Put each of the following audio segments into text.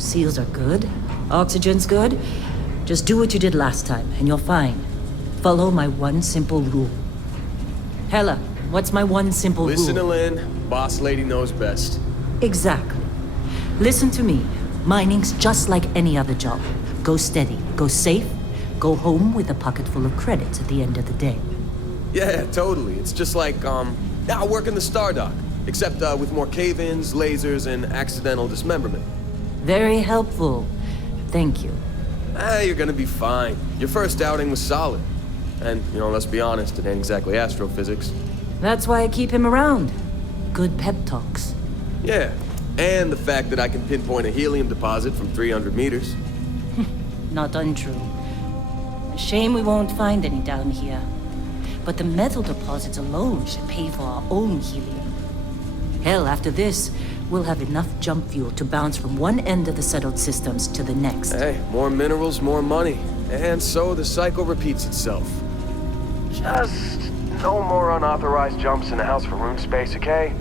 Seals are good. Oxygen's good. Just do what you did last time, and you're fine. Follow my one simple rule. Hella, what's my one simple rule? Listen to Lynn. Boss lady knows best. Exactly. Listen to me. Mining's just like any other job. Go steady, go safe, go home with a pocket full of credits at the end of the day. Yeah, totally. It's just like, I work in the Star Dock. Except, with more cave-ins, lasers, and accidental dismemberment. Very helpful. Thank you. You're gonna be fine. Your first outing was solid. And, let's be honest, it ain't exactly astrophysics. That's why I keep him around. Good pep talks. Yeah, and the fact that I can pinpoint a helium deposit from 300 meters. Not untrue. A shame we won't find any down here. But the metal deposits alone should pay for our own helium. Hell, after this, we'll have enough jump fuel to bounce from one end of the settled systems to the next. Hey, more minerals, more money. And so the cycle repeats itself. Just no more unauthorized jumps in the house for room space, okay?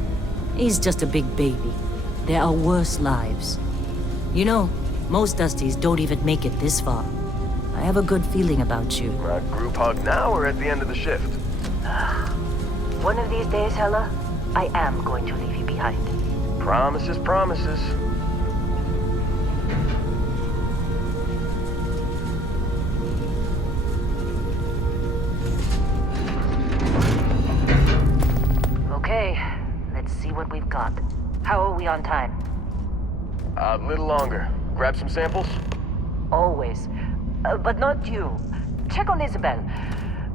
He's just a big baby. There are worse lives. Most Dusties don't even make it this far. I have a good feeling about you. Group hug now or at the end of the shift? One of these days, Hella, I am going to leave you behind. Promises, promises. Okay, let's see what we've got. How are we on time? A little longer. Grab some samples? Always. But not you. Check on Isabel.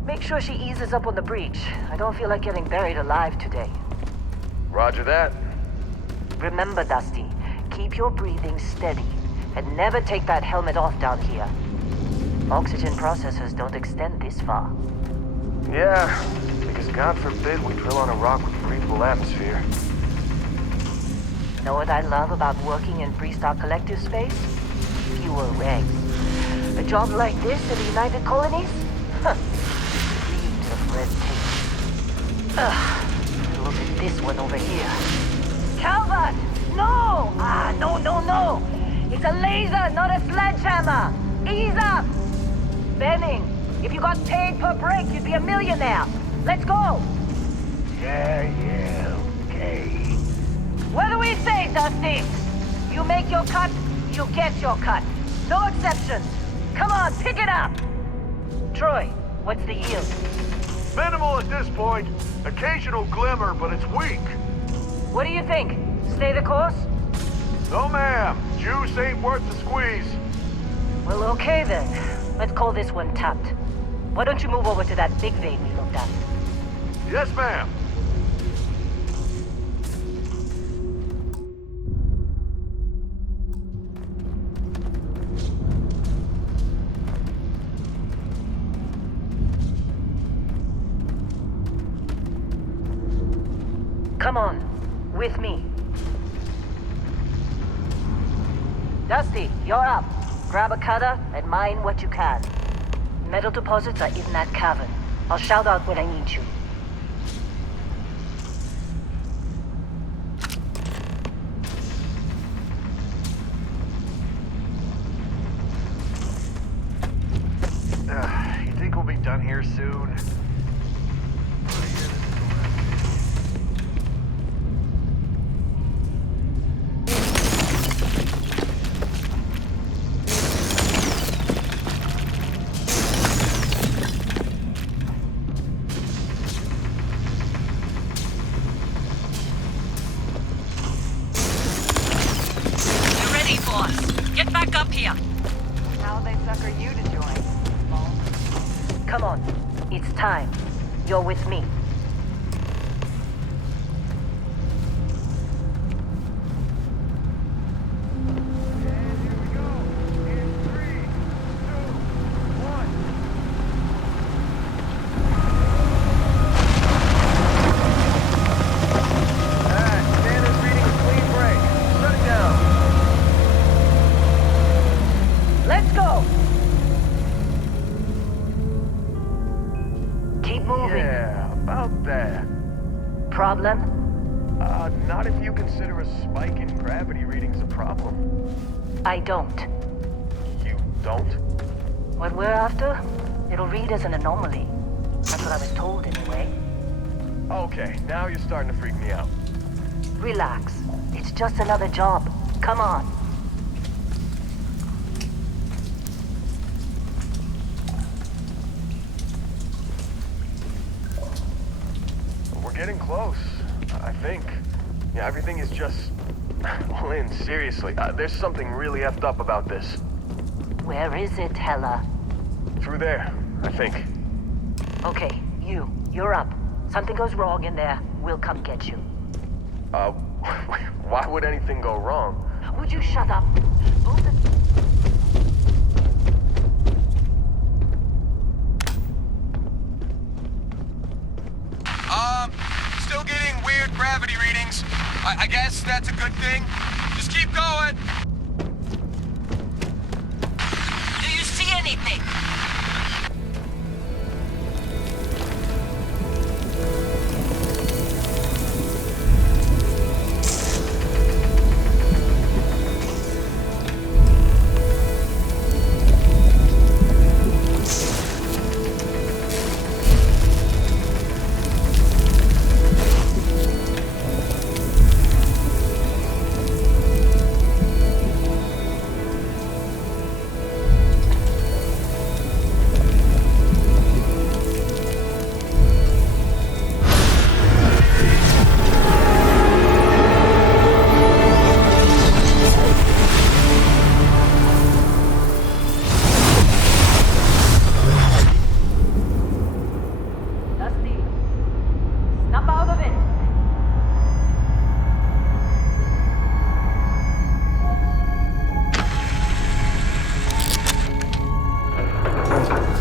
Make sure she eases up on the breach. I don't feel like getting buried alive today. Roger that. Remember, Dusty, keep your breathing steady. And never take that helmet off down here. Oxygen processors don't extend this far. Yeah, because God forbid we drill on a rock with a breathable atmosphere. Know what I love about working in Freestar Collective space? Fewer regs. A job like this in the United Colonies? Huh. Dreams of red tape. Look at this one over here. Calvert! No! No! It's a laser, not a sledgehammer! Ease up! Benning, if you got paid per break, you'd be a millionaire. Let's go! Yeah, okay. What do we say, Dusty? You make your cut, you get your cut. No exceptions. Come on, pick it up! Troy, what's the yield? Minimal at this point. Occasional glimmer, but it's weak. What do you think? Stay the course? No, ma'am. Juice ain't worth the squeeze. Well, okay then. Let's call this one tapped. Why don't you move over to that big vein we looked at? Yes, ma'am. Come on, with me. Dusty, you're up. Grab a cutter and mine what you can. Metal deposits are in that cavern. I'll shout out when I need you. You think we'll be done here soon? Come on, it's time. You're with me. Not if you consider a spike in gravity readings a problem. I don't. You don't? What we're after, it'll read as an anomaly. That's what I was told anyway. Okay, now you're starting to freak me out. Relax. It's just another job. Come on. We're getting close, I think. Yeah, everything is just... Lynn, seriously, there's something really effed up about this. Where is it, Hella? Through there, I think. Okay, you're up. Something goes wrong in there, we'll come get you. Why would anything go wrong? Would you shut up? Both of... Still getting weird gravity readings. I guess that's a good thing. Just keep going. Do you see anything? Snap out of it!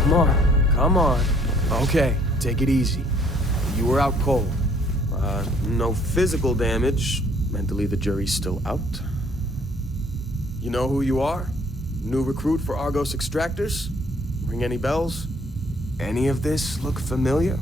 Come on, come on. Okay, take it easy. You were out cold. No physical damage. Mentally, the jury's still out. You know who you are? New recruit for Argos Extractors? Ring any bells? Any of this look familiar?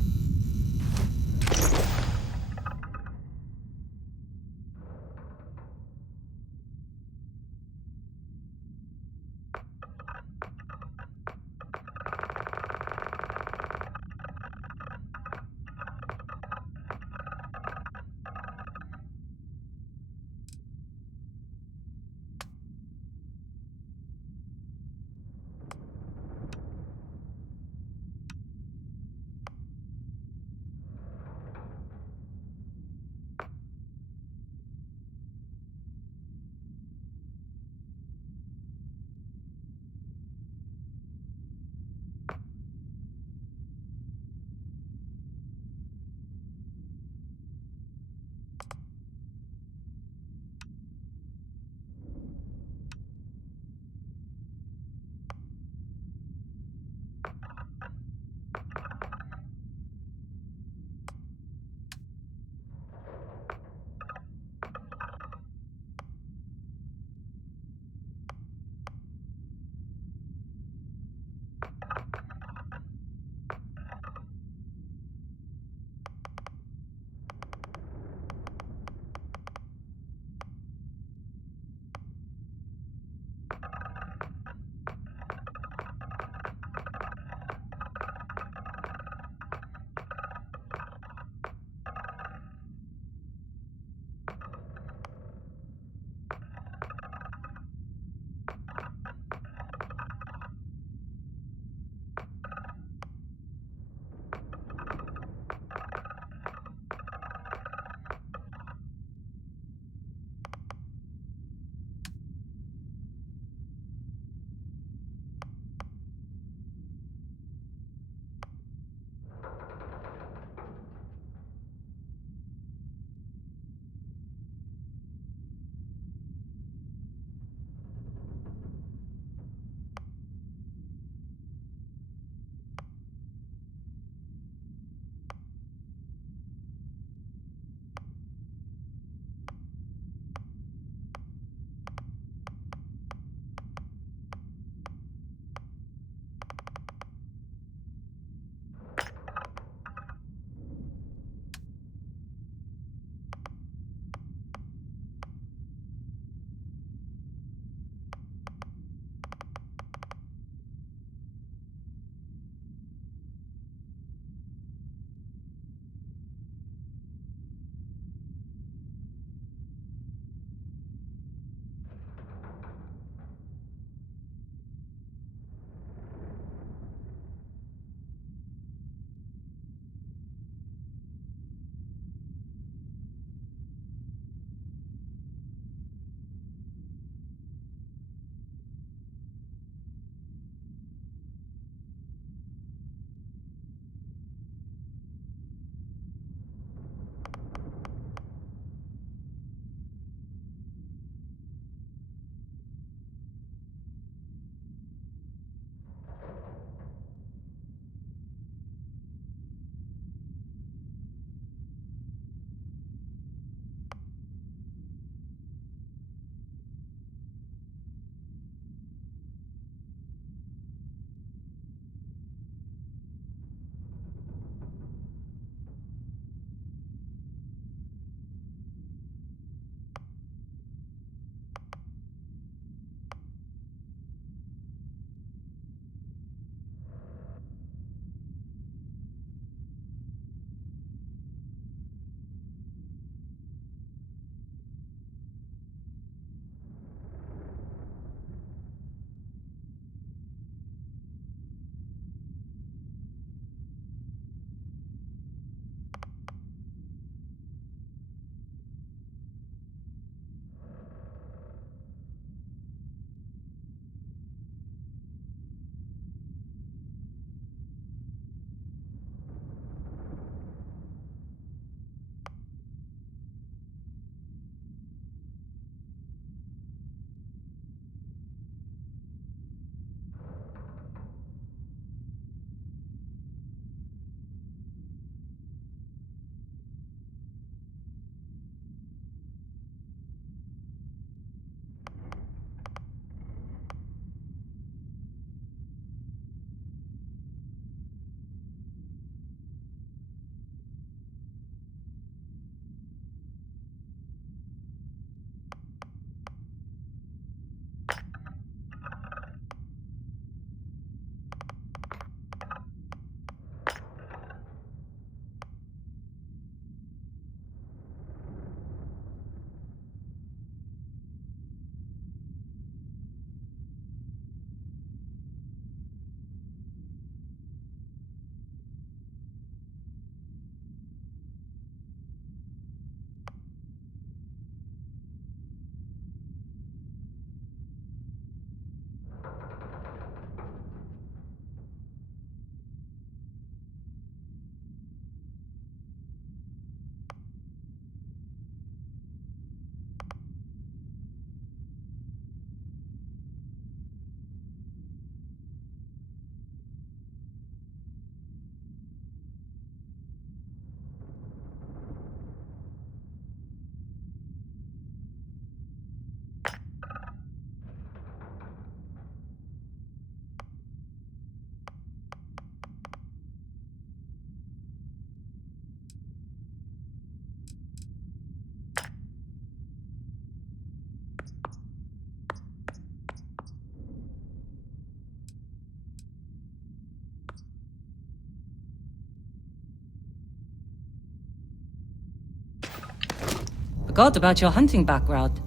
Forgot about your hunting background.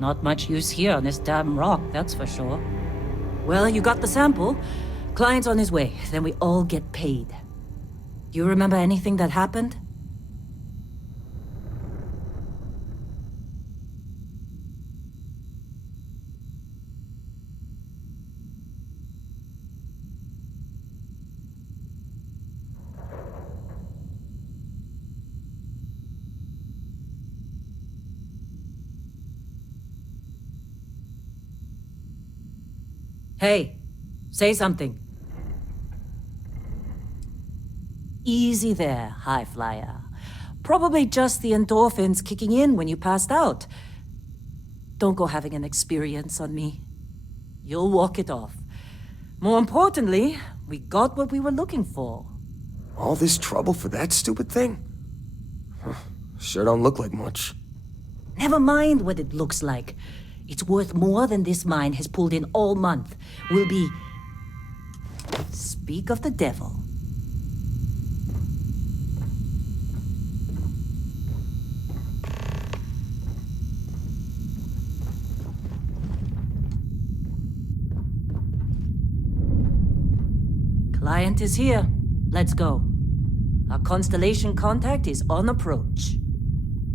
Not much use here on this damn rock, that's for sure. Well, you got the sample. Client's on his way, then we all get paid. You remember anything that happened? Hey, say something. Easy there, high flyer. Probably just the endorphins kicking in when you passed out. Don't go having an experience on me. You'll walk it off. More importantly, we got what we were looking for. All this trouble for that stupid thing? Huh, sure don't look like much. Never mind what it looks like. It's worth more than this mine has pulled in all month. We'll be... Speak of the devil. Client is here. Let's go. Our constellation contact is on approach.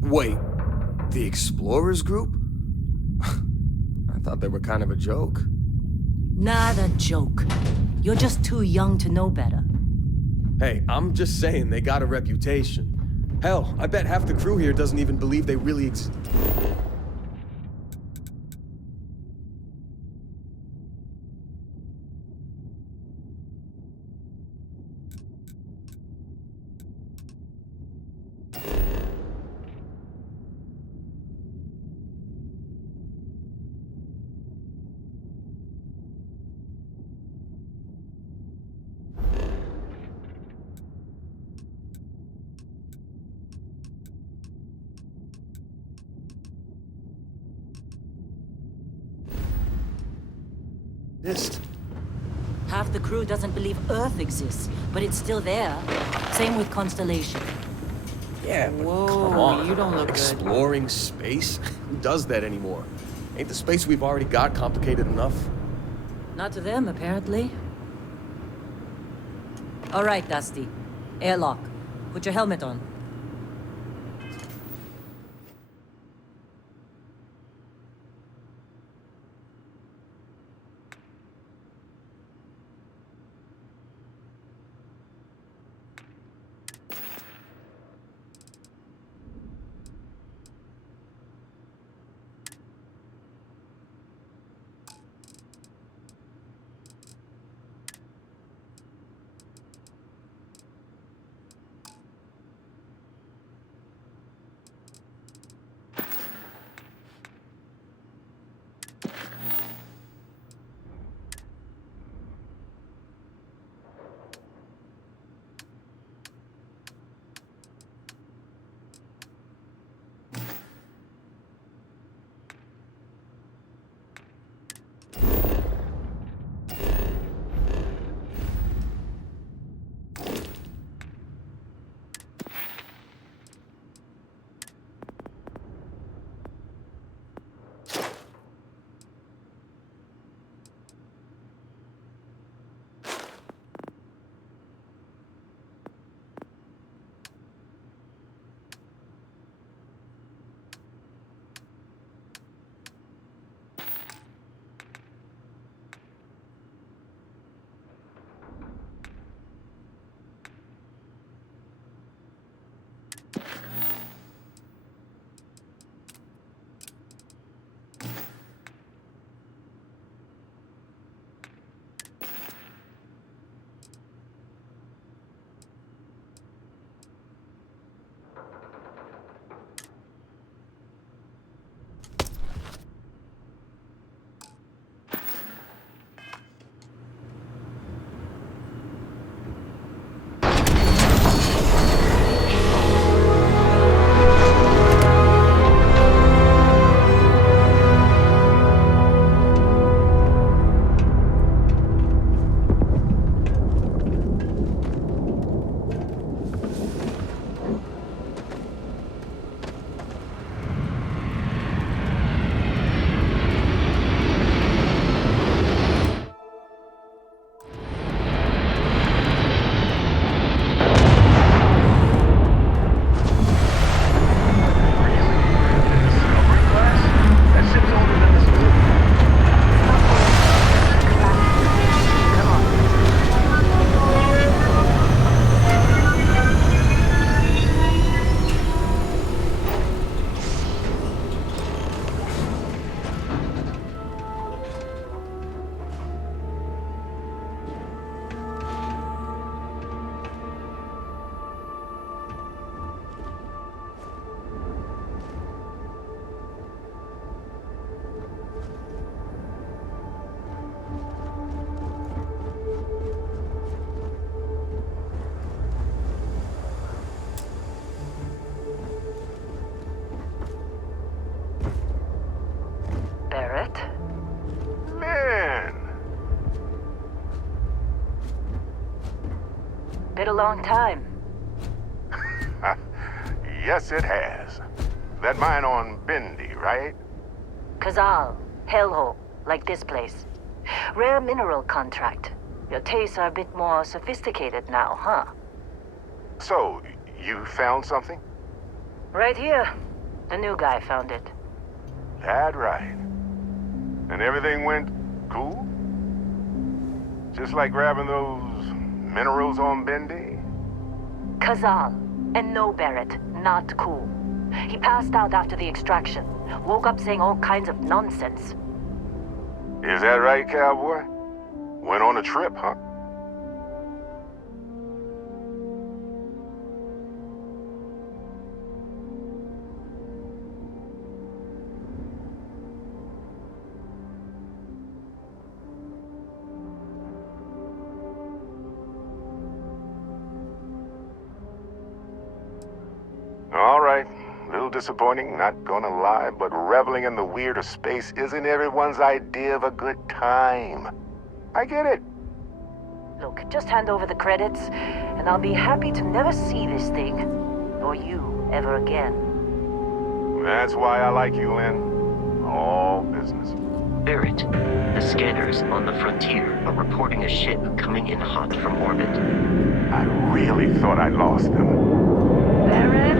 Wait, the Explorers group? I thought they were kind of a joke. Not a joke. You're just too young to know better. Hey, I'm just saying they got a reputation. Hell, I bet half the crew here doesn't even believe they really exist. Half the crew doesn't believe Earth exists, but it's still there. Same with Constellation. Yeah, but Whoa, come on. you don't look good. Exploring space? Who does that anymore? Ain't the space we've already got complicated enough? Not to them, apparently. All right, Dusty. Airlock. Put your helmet on. Barrett. Man, Been a long time. yes it has. That mine on Bendy, right? Kazal, hellhole, like this place. Rare mineral contract. Your tastes are a bit more sophisticated now, huh? So, you found something? Right here. The new guy found it. That right. And everything went cool? Just like grabbing those minerals on Bendy? Kazal, and no Barrett, not cool. He passed out after the extraction. Woke up saying all kinds of nonsense. Is that right, cowboy? Went on a trip, huh? All right. Little disappointing, not gonna lie, but reveling in the weird of space isn't everyone's idea of a good time. I get it. Look, just hand over the credits, and I'll be happy to never see this thing, or you, ever again. That's why I like you, Lynn. All business. Barrett, the scanners on the frontier are reporting a ship coming in hot from orbit. I really thought I lost them. Barrett?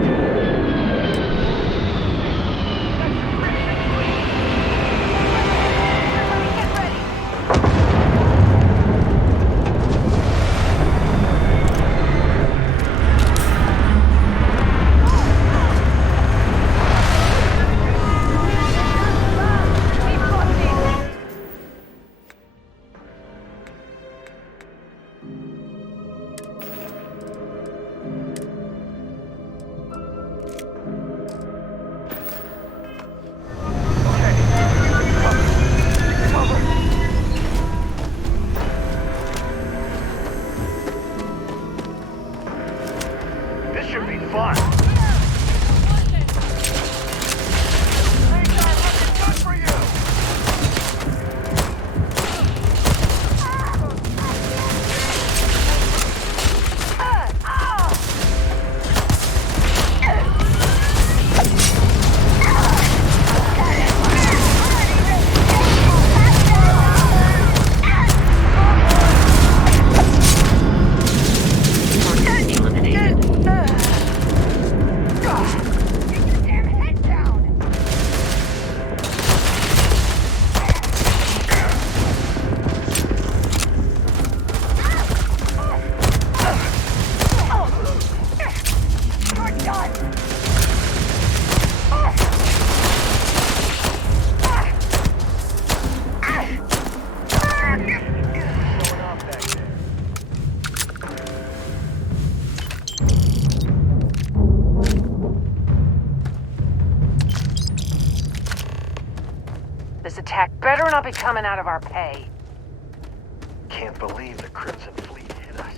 This should be fun. Target eliminated. This attack better not be coming out of our pay. Can't believe the Crimson Fleet hit us.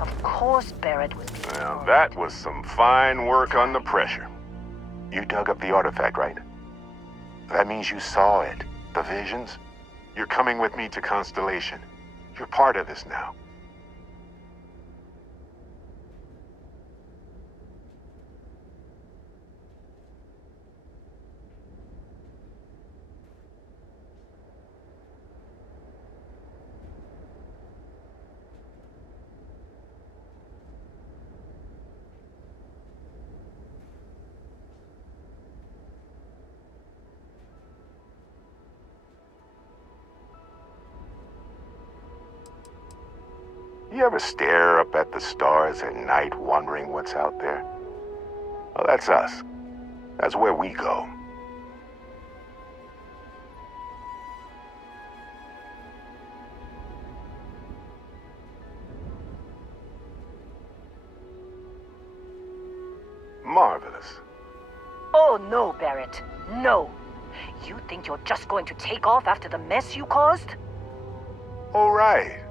Of course Barrett was... Now, that was some fine work under pressure. You dug up the artifact, right? That means you saw it. The visions? You're coming with me to Constellation. You're part of this now. You ever stare up at the stars at night wondering what's out there? Well, that's us. That's where we go. Marvelous. Oh no, Barrett. No. You think you're just going to take off after the mess you caused? All right.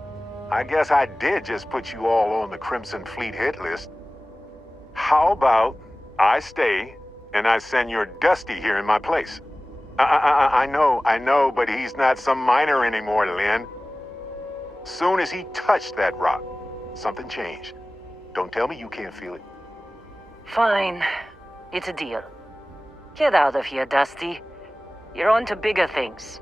I guess I did just put you all on the Crimson Fleet hit list. How about I stay and I send your Dusty here in my place? I know, but he's not some miner anymore, Lynn. Soon as he touched that rock, something changed. Don't tell me you can't feel it. Fine. It's a deal. Get out of here, Dusty. You're on to bigger things.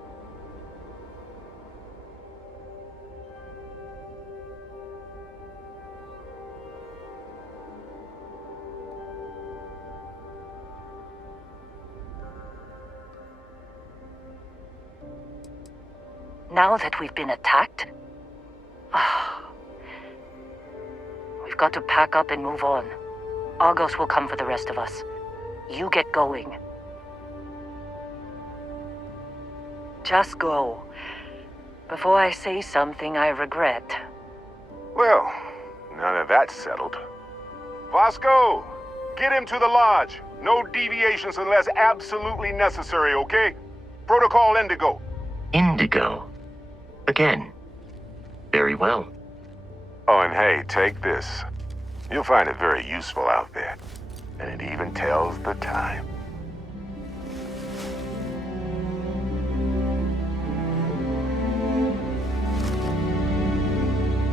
Now that we've been attacked, we've got to pack up and move on. Argos will come for the rest of us. You get going. Just go. Before I say something I regret. Well, now that that's settled. Vasco, get him to the lodge. No deviations unless absolutely necessary, okay? Protocol Indigo. Indigo. Again. Very well. Oh, and hey, take this. You'll find it very useful out there. And it even tells the time.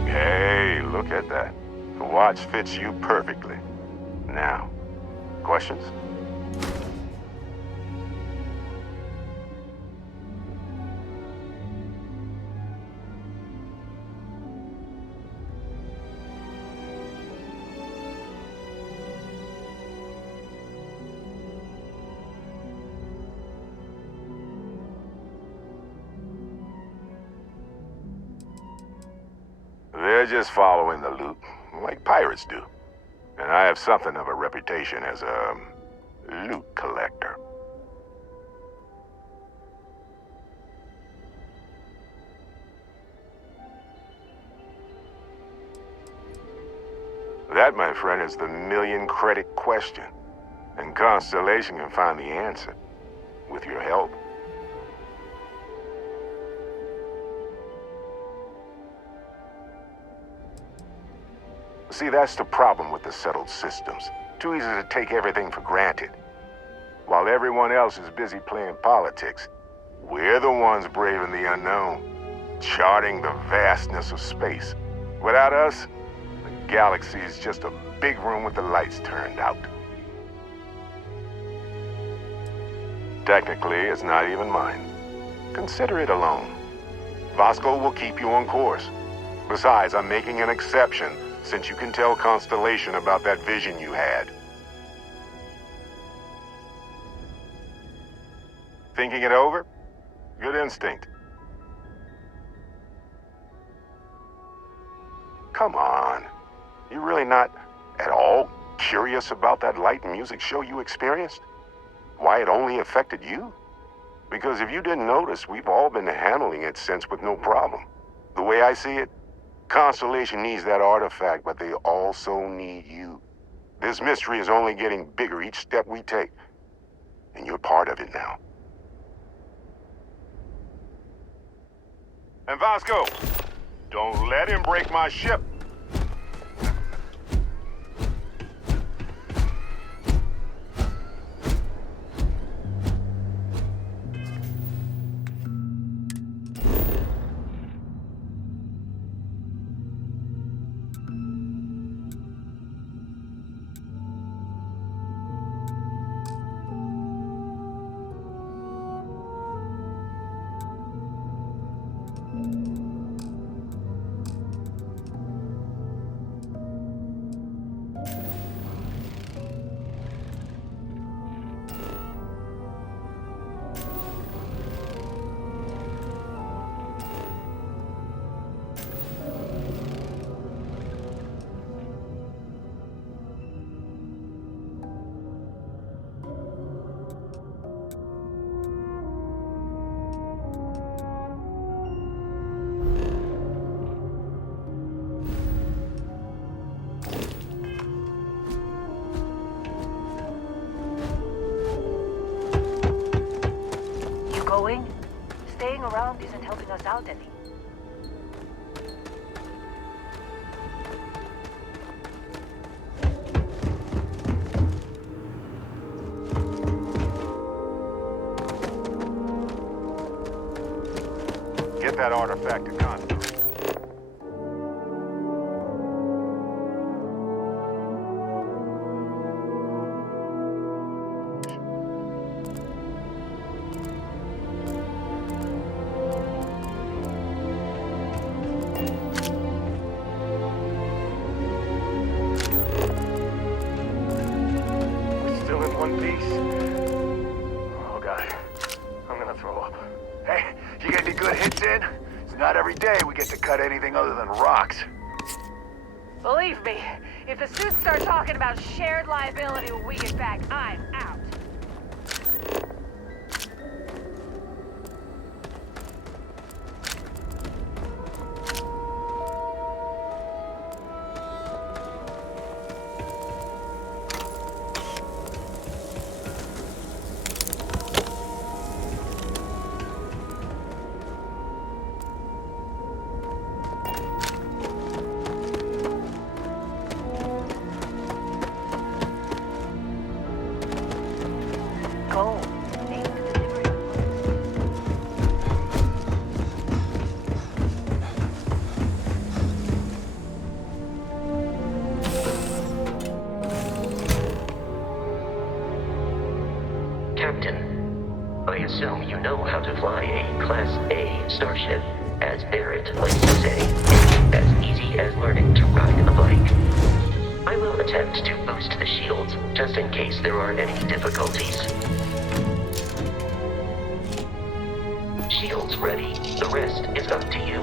Hey, look at that. The watch fits you perfectly. Now, questions? They're just following the loot, like pirates do. And I have something of a reputation as a loot collector. That, my friend, is the million-credit question. And Constellation can find the answer, with your help. See, that's the problem with the settled systems. Too easy to take everything for granted. While everyone else is busy playing politics, we're the ones braving the unknown, charting the vastness of space. Without us, the galaxy is just a big room with the lights turned out. Technically, it's not even mine. Consider it alone. Vasco will keep you on course. Besides, I'm making an exception since you can tell Constellation about that vision you had. Thinking it over? Good instinct. Come on. You really not at all curious about that light and music show you experienced? Why it only affected you? Because if you didn't notice, we've all been handling it since with no problem. The way I see it, Constellation needs that artifact, but they also need you. This mystery is only getting bigger each step we take, and you're part of it now. And Vasco, don't let him break my ship. going? Staying around isn't helping us out any. Get that artifact to Constantine. Still in one piece? Oh god, I'm gonna throw up. Hey, you get any good hits in? It's not every day we get to cut anything other than rocks. Believe me, if the suits start talking about shared liability when we get back, I'm out. Go. Aim the delivery. Captain, I assume you know how to fly a Class A starship. As Barrett likes to say, it's as easy as learning to ride a bike. I will attempt to boost the shields, just in case there are any difficulties. Shields ready. The rest is up to you.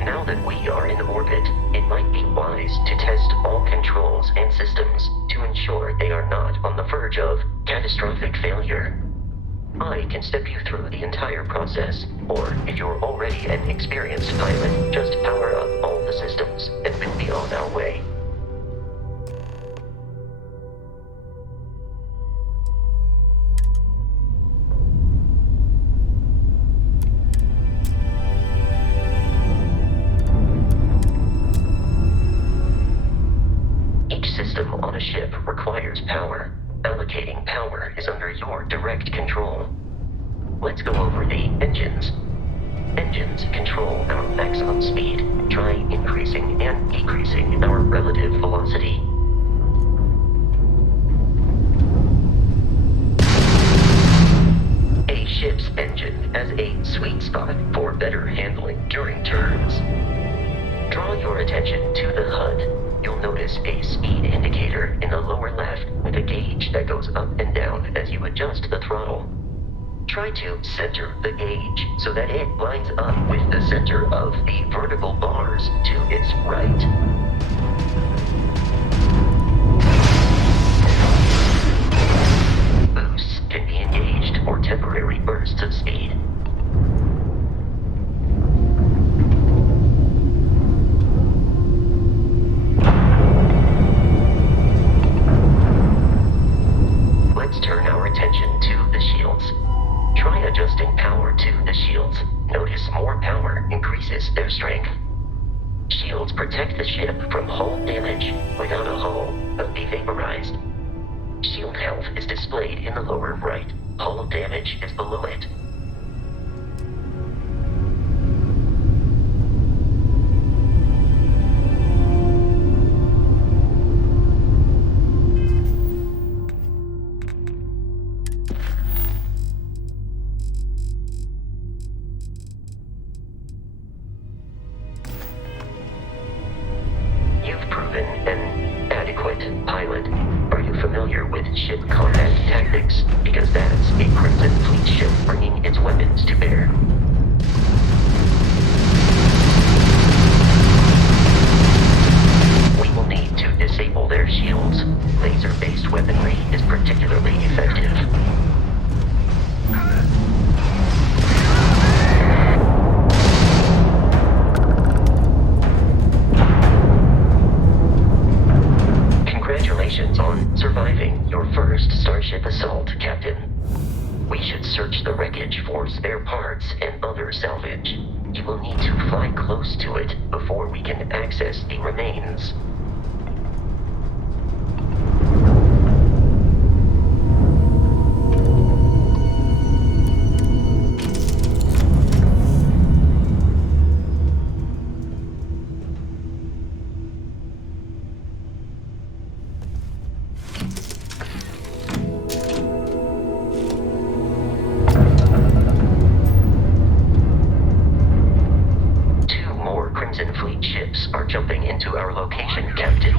Now that we are in orbit, it might be wise to test all controls and systems to ensure they are not on the verge of catastrophic failure. I can step you through the entire process, or if you're already an experienced pilot, just power up all the systems and we'll be on our way. Each system on a ship requires power. Allocating power is under your direct control. Let's go over the engines. Engines control our maximum speed. Try increasing and decreasing our relative velocity. A ship's engine has a sweet spot for better handling during turns. Draw your attention to the HUD. You'll notice a speed indicator in the lower left with a gauge that goes up and down as you adjust the throttle. Try to center the gauge so that it lines up with the center of the vertical bars to its right. Boosts can be engaged for temporary bursts of speed. Let's turn our attention to the shields. Try adjusting power to the shields. Notice more power increases their strength. Shields protect the ship from hull damage. Without a hull, they'll be vaporized. Shield health is displayed in the lower right. Hull damage is below it. pilot. Are you familiar with ship combat tactics? Because that's a Crimson Fleet ship bringing its weapons to bear. We will need to disable their shields. Laser-based weaponry is particularly effective. Congratulations on surviving your first Starship assault, Captain. We should search the wreckage for spare parts and other salvage. You will need to fly close to it before we can access the remains. Crimson Fleet ships are jumping into our location, Captain.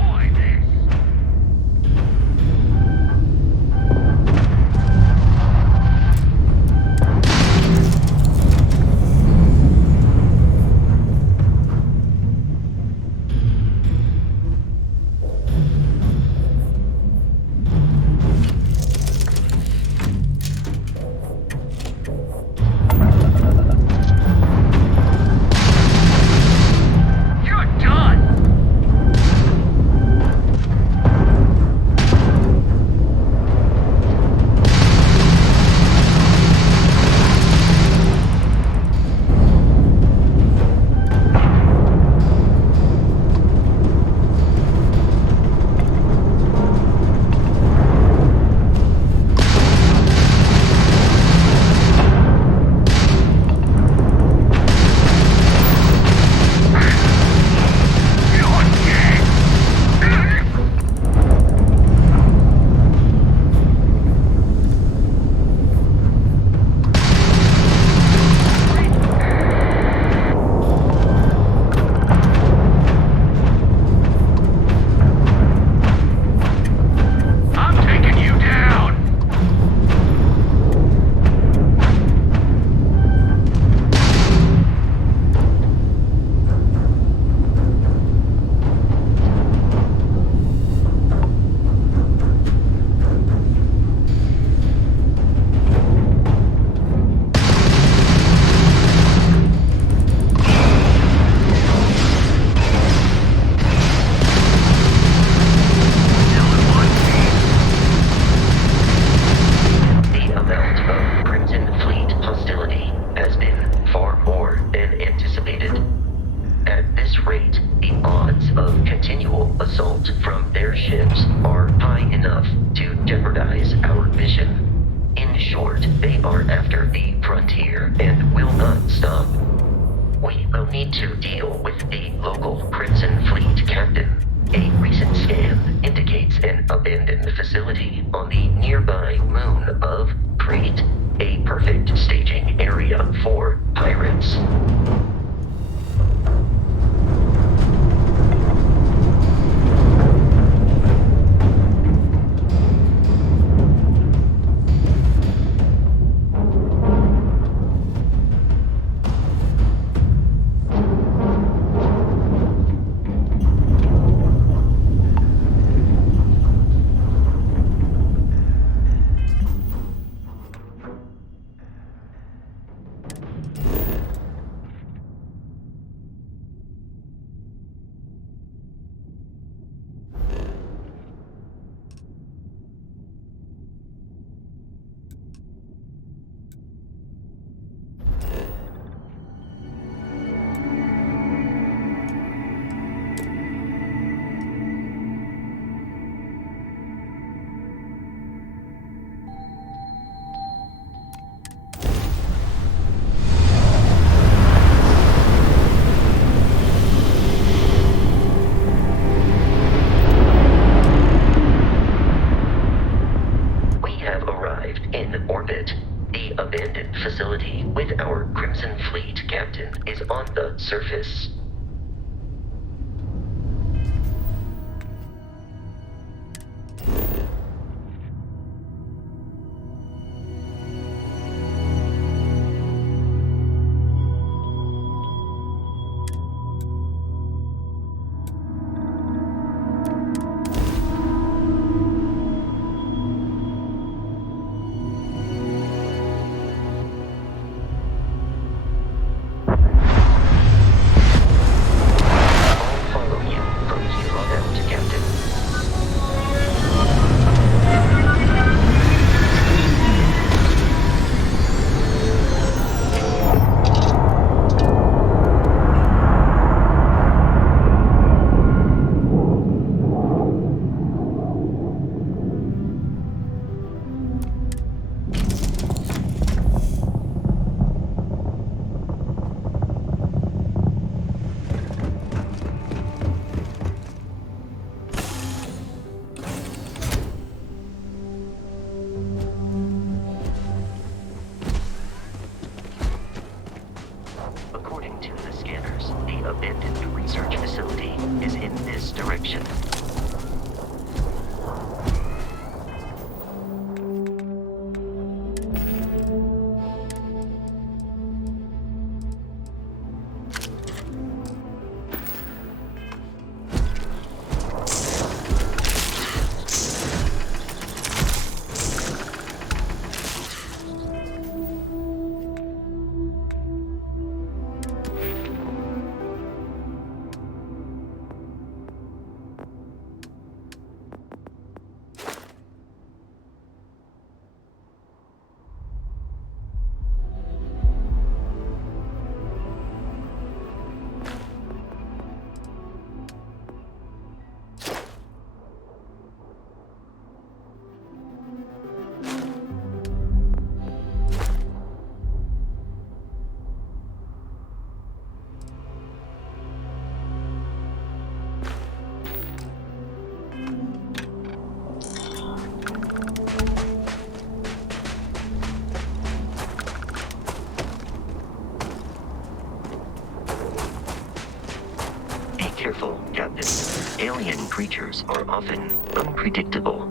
creatures are often unpredictable.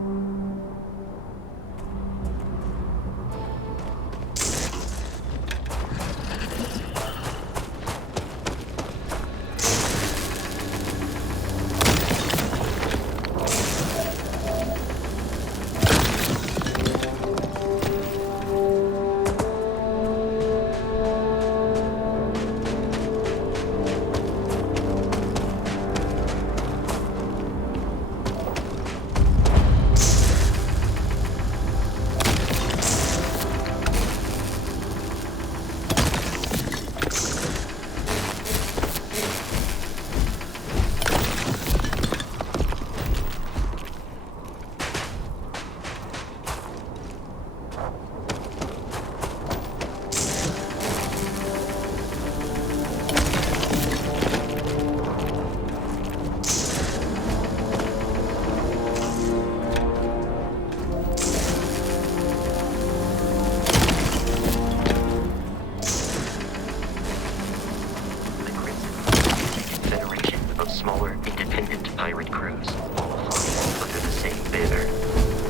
Smaller, independent pirate crews, all flying under the same banner.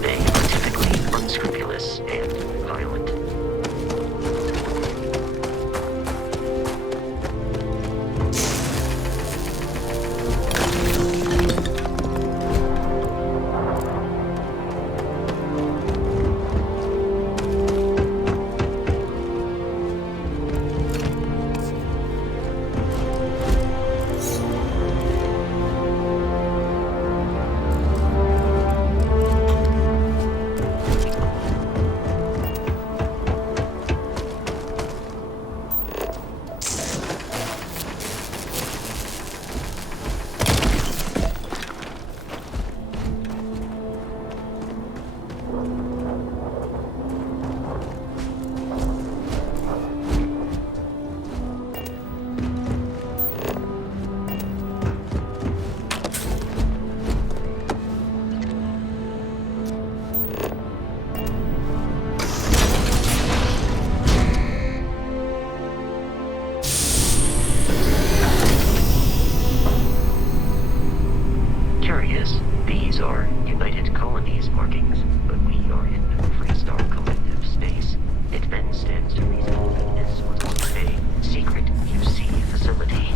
They are typically unscrupulous and violent. These are United Colonies markings, but we are in Freestar Collective space. It then stands to reason that this was once a secret UC facility.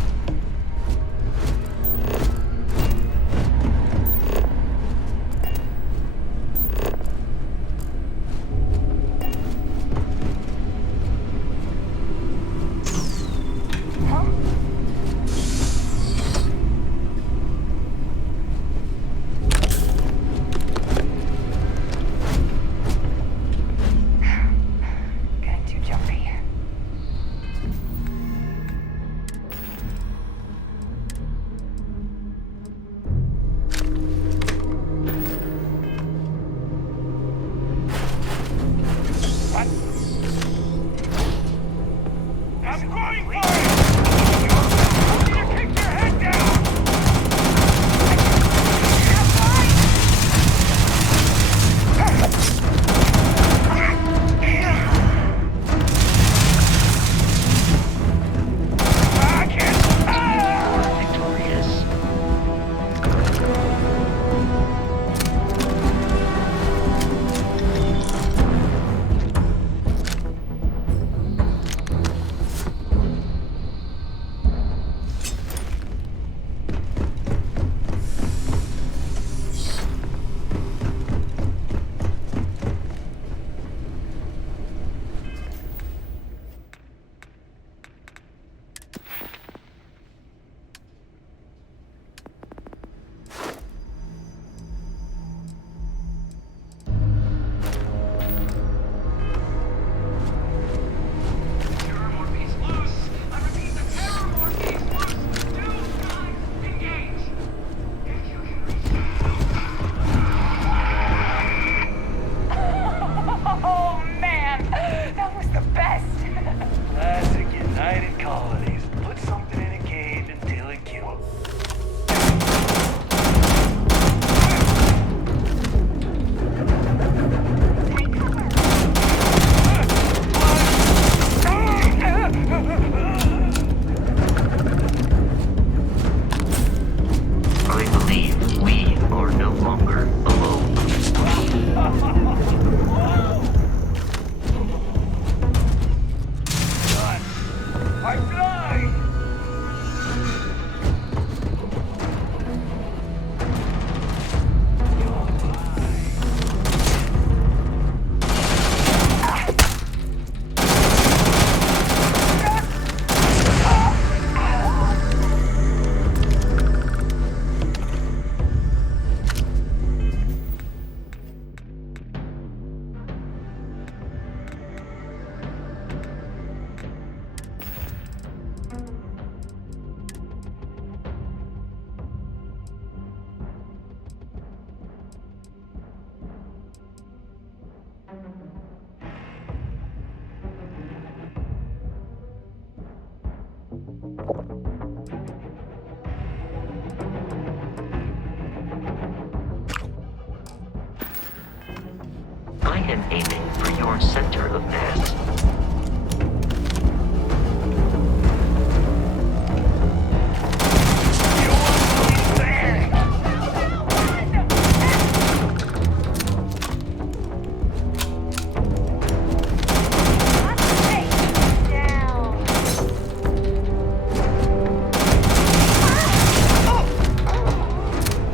am aiming for your center of mass.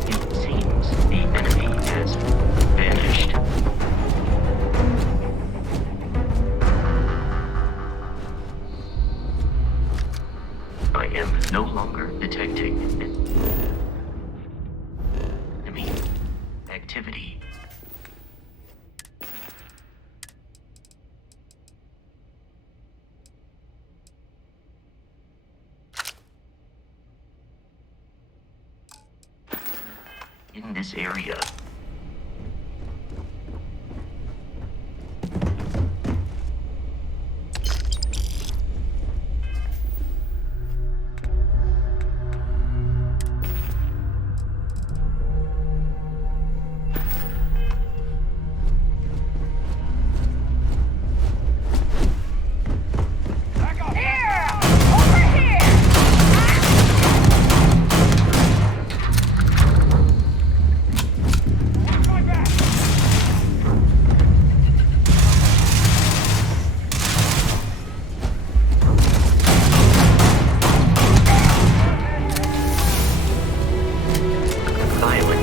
It seems the enemy has vanished. I am no longer detecting enemy activity. In this area. Violent.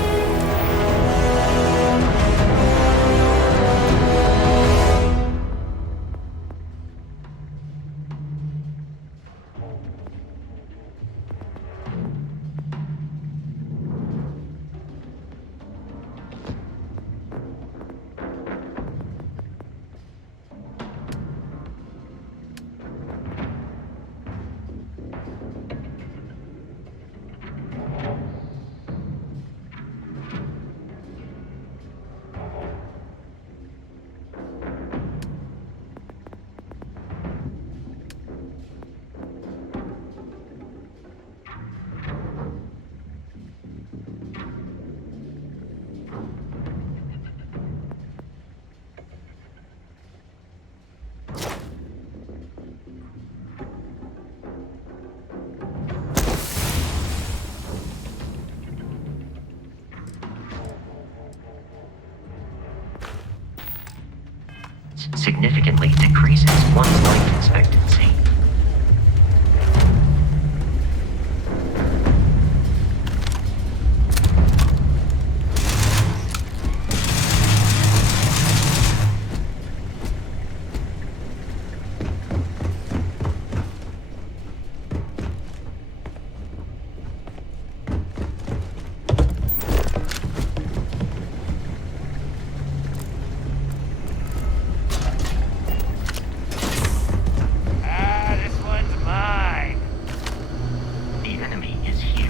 Significantly decreases one's life expectancy. This one's mine. The enemy is here.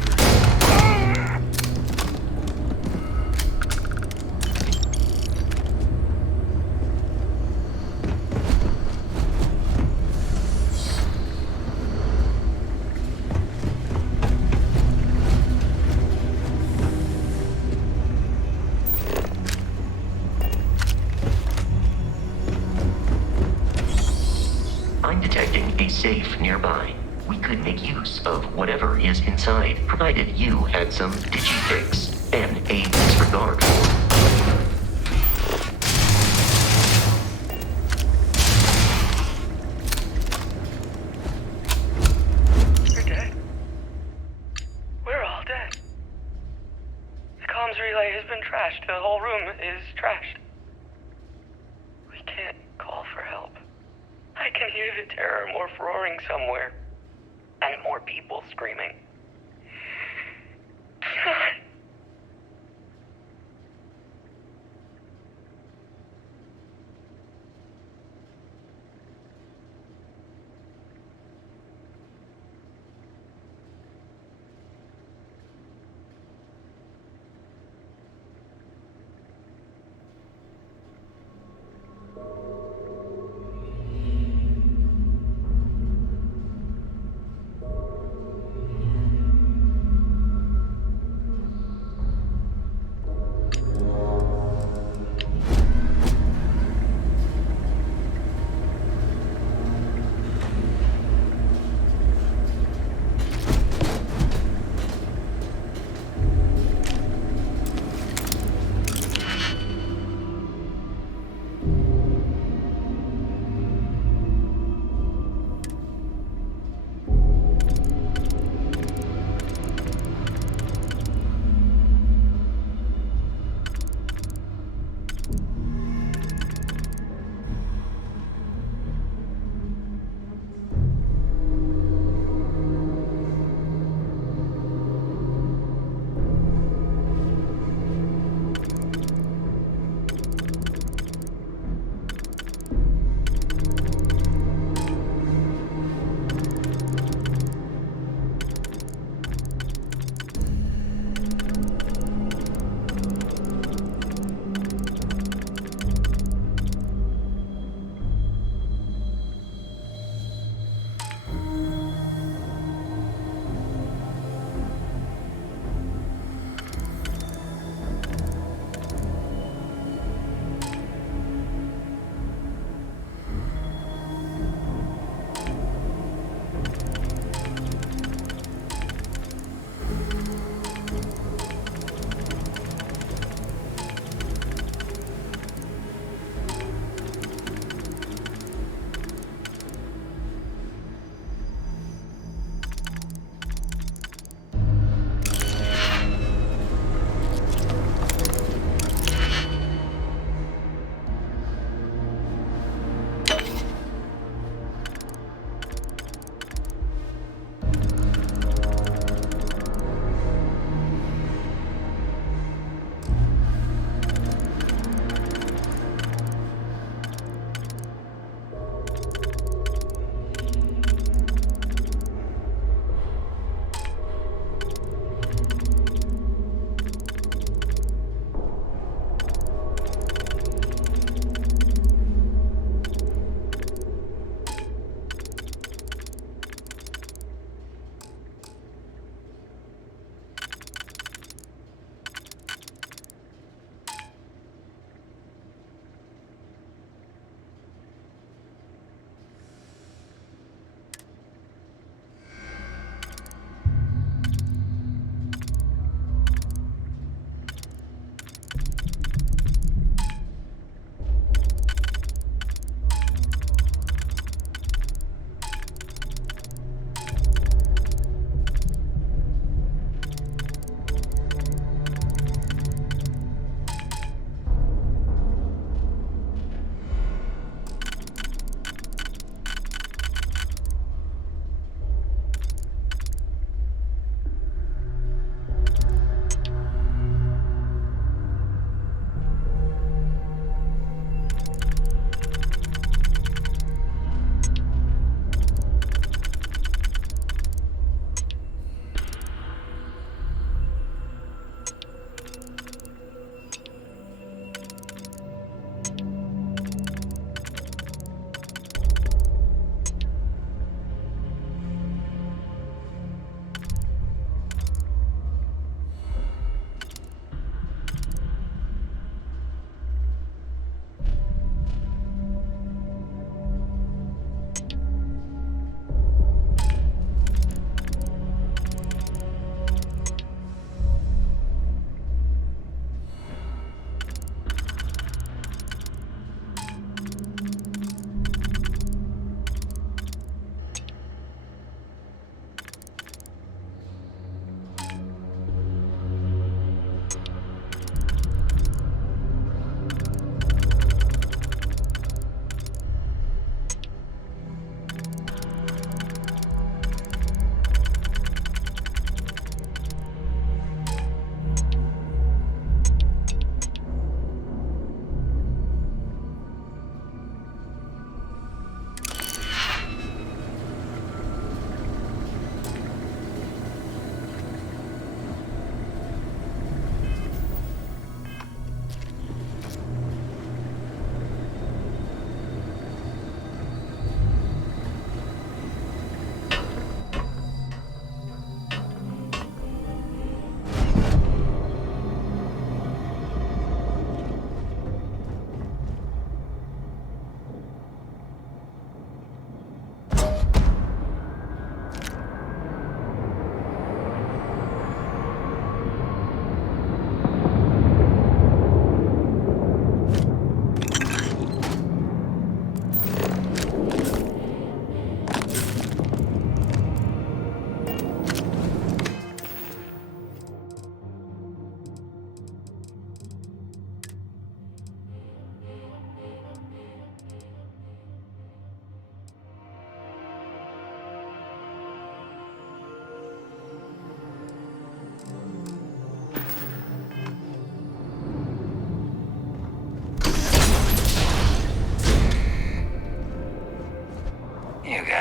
I'm detecting a safe nearby. We could make use of whatever is inside, provided you had some digifix and a disregard for. You're dead. We're all dead. The comms relay has been trashed. The whole room is trashed. We can't call for help. I can hear the terror morph roaring somewhere. And more people screaming. God.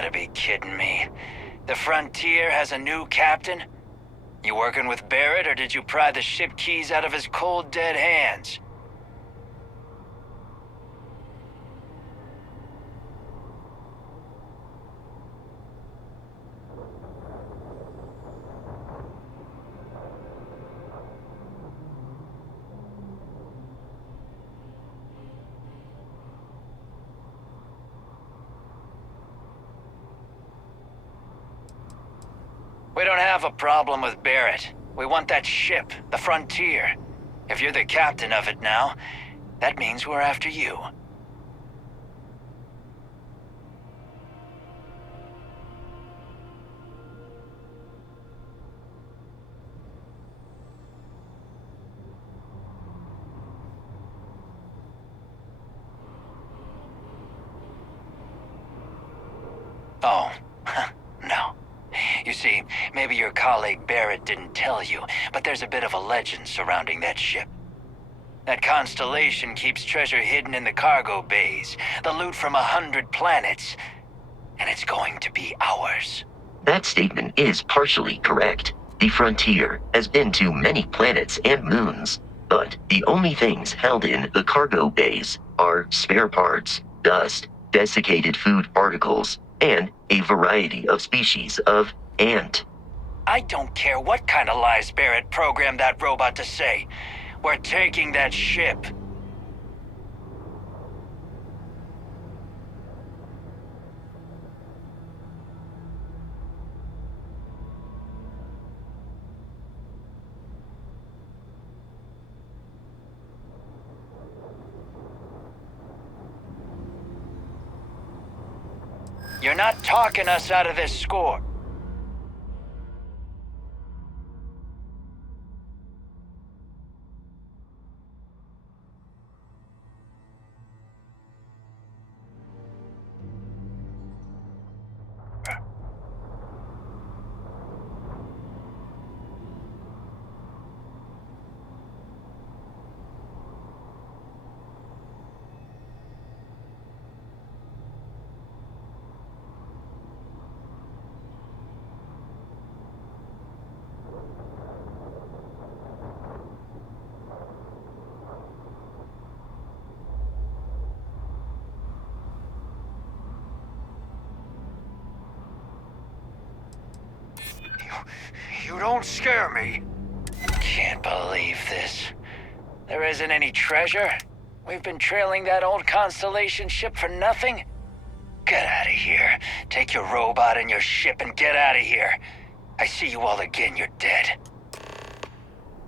gotta be kidding me. The Frontier has a new captain? You working with Barrett, or did you pry the ship keys out of his cold, dead hands? We don't have a problem with Barrett. We want that ship, the Frontier. If you're the captain of it now, that means we're after you. Oh, no. You see, maybe your colleague Barrett didn't tell you, but there's a bit of a legend surrounding that ship. That constellation keeps treasure hidden in the cargo bays, the loot from 100 planets, and it's going to be ours. That statement is partially correct. The Frontier has been to many planets and moons, but the only things held in the cargo bays are spare parts, dust, desiccated food particles, and a variety of species of ant. I don't care what kind of lies Barrett programmed that robot to say. We're taking that ship. You're not talking us out of this score. You don't scare me. Can't believe this. There isn't any treasure? We've been trailing that old Constellation ship for nothing? Get out of here. Take your robot and your ship and get out of here. I see you all again, you're dead.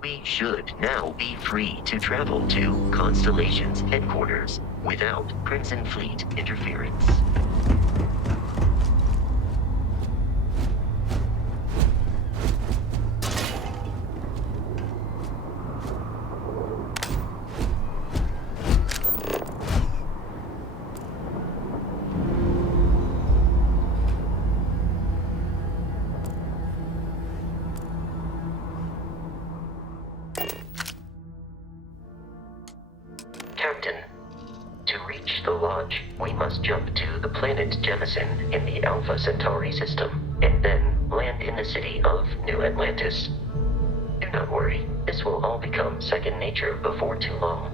We should now be free to travel to Constellation's headquarters without Crimson Fleet interference. Captain, to reach the Lodge, we must jump to the planet Jemison in the Alpha Centauri system, and then land in the city of New Atlantis. Do not worry, this will all become second nature before too long.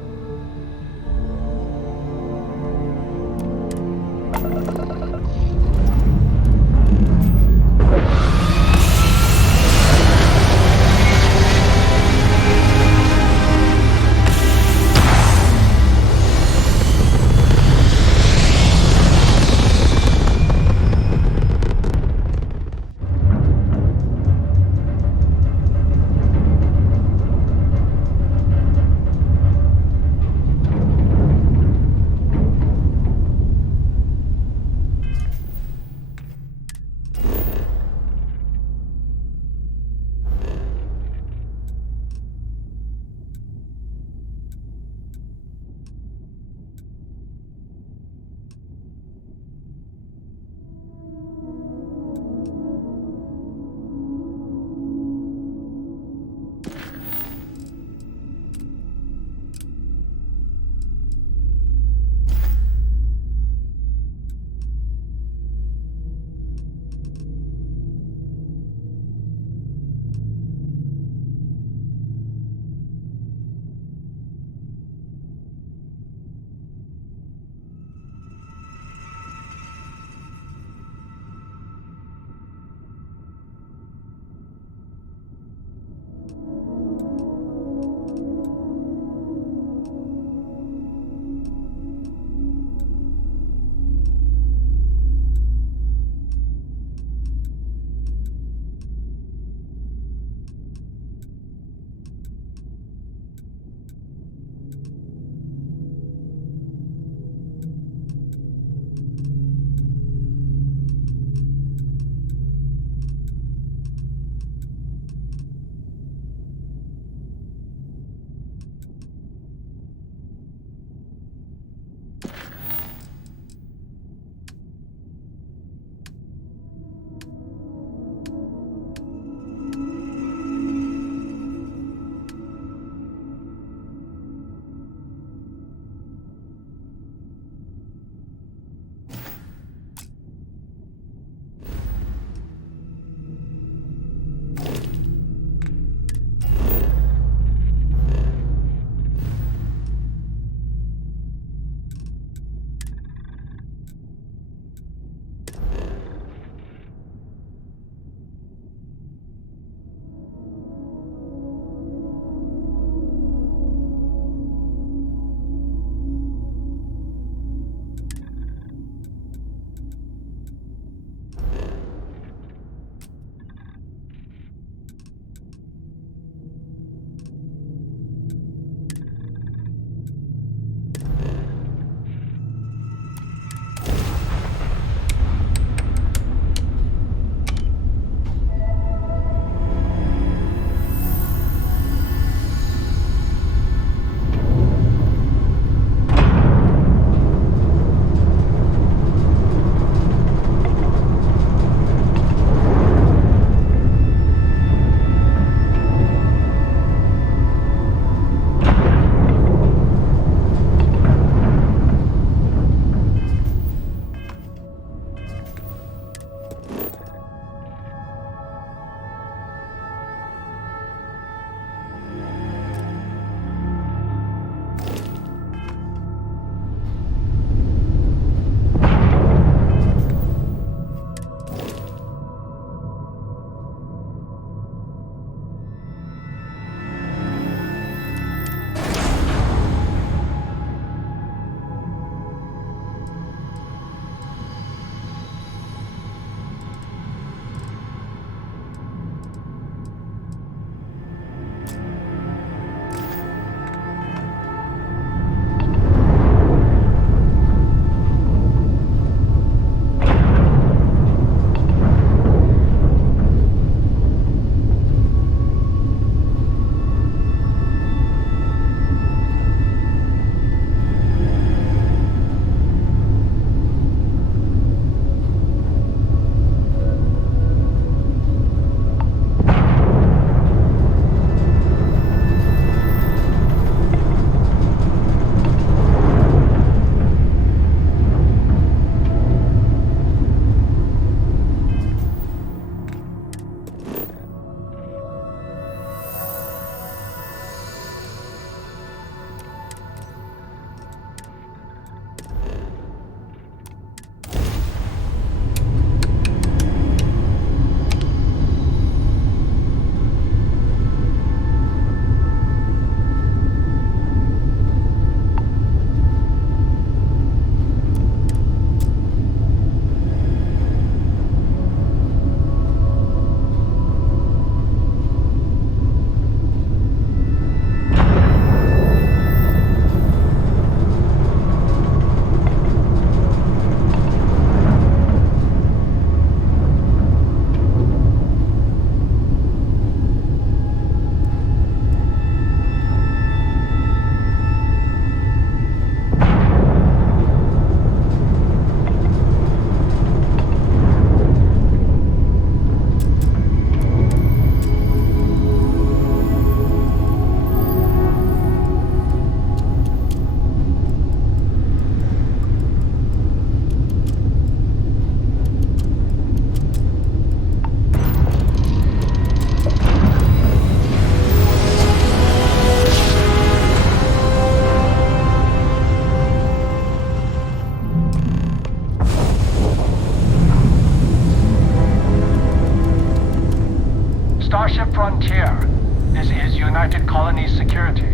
United Colonies security.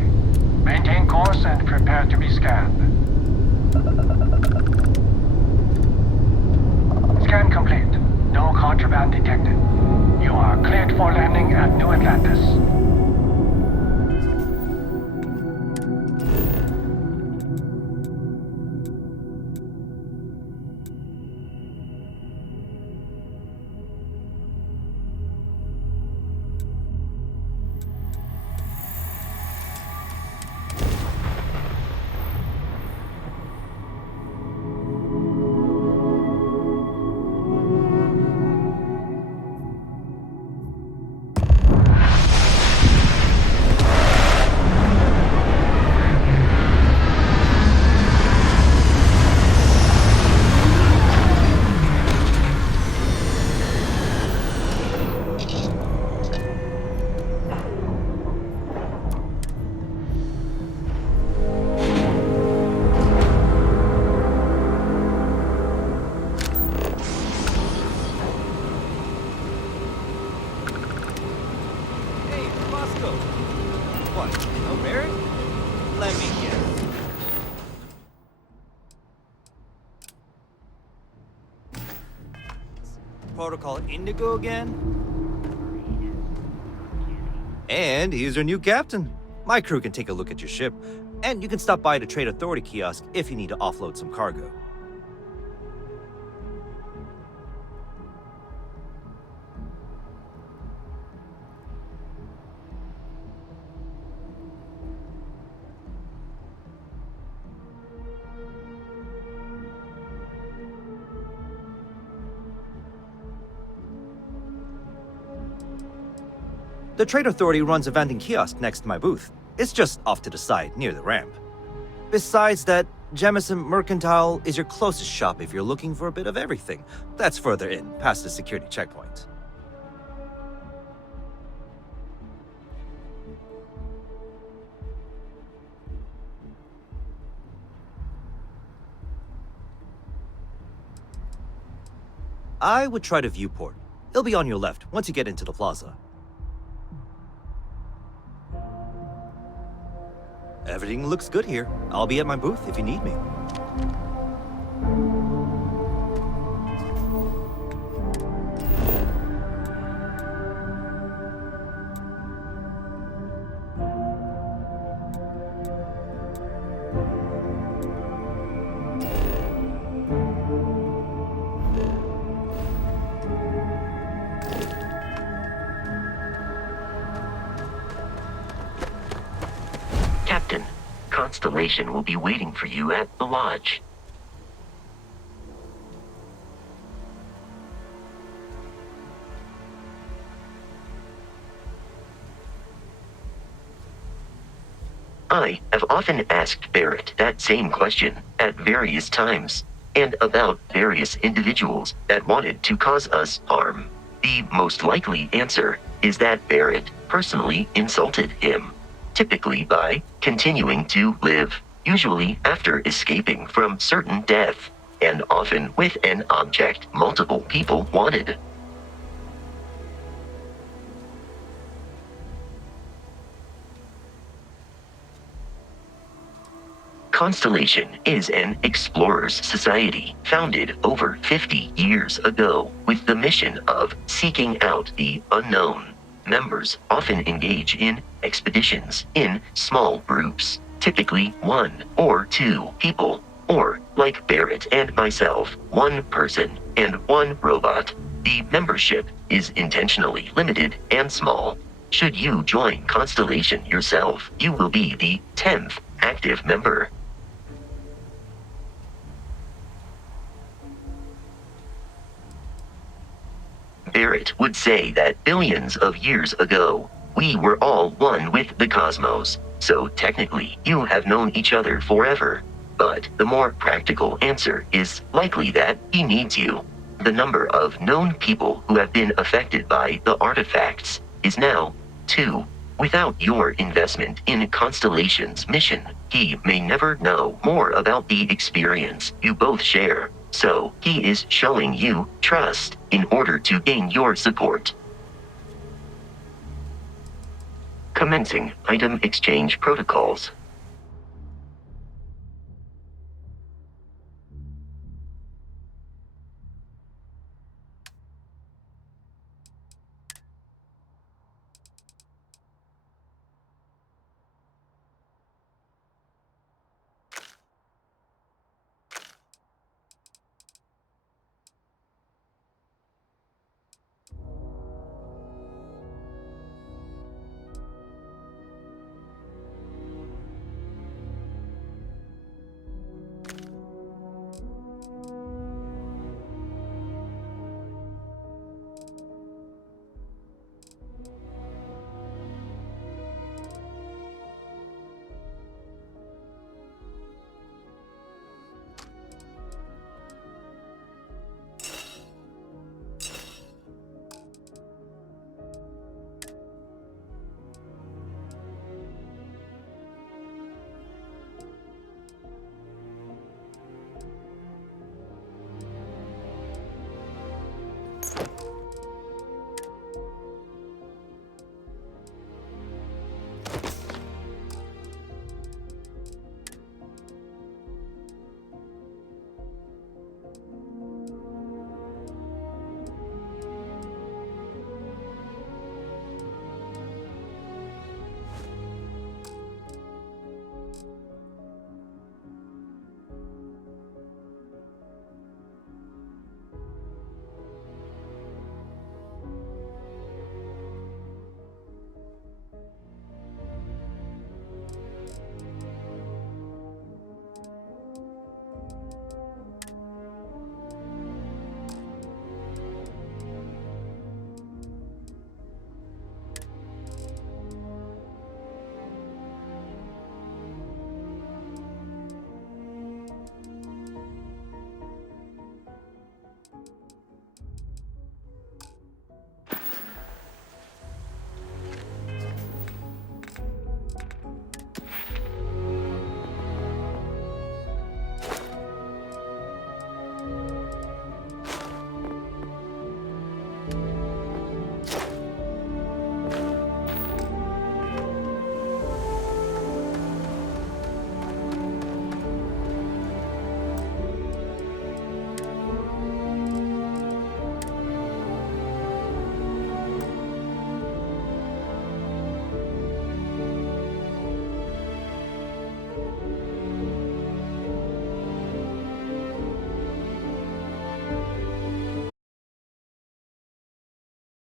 Maintain course and prepare to be scanned. Scan complete. No contraband detected. You are cleared for landing at New Atlantis. Protocol Indigo again? And here's your new captain. My crew can take a look at your ship, and you can stop by the Trade Authority kiosk if you need to offload some cargo. The Trade Authority runs a vending kiosk next to my booth. It's just off to the side, near the ramp. Besides that, Jemison Mercantile is your closest shop if you're looking for a bit of everything. That's further in, past the security checkpoint. I would try the viewport. It'll be on your left once you get into the plaza. Everything looks good here. I'll be at my booth if you need me. Captain, Constellation will be waiting for you at the lodge. I have often asked Barrett that same question at various times, and about various individuals that wanted to cause us harm. The most likely answer is that Barrett personally insulted him, typically by continuing to live, usually after escaping from certain death, and often with an object multiple people wanted. Constellation is an explorers society founded over 50 years ago with the mission of seeking out the unknown. Members often engage in expeditions in small groups, typically 1 or 2 people, or, like Barrett and myself, 1 person and 1 robot. The membership is intentionally limited and small. Should you join Constellation yourself, you will be the 10th active member. Barrett would say that billions of years ago, we were all one with the cosmos, so technically you have known each other forever. But the more practical answer is likely that he needs you. The number of known people who have been affected by the artifacts is now 2. Without your investment in Constellation's mission, he may never know more about the experience you both share. So, he is showing you trust in order to gain your support. Commencing item exchange protocols.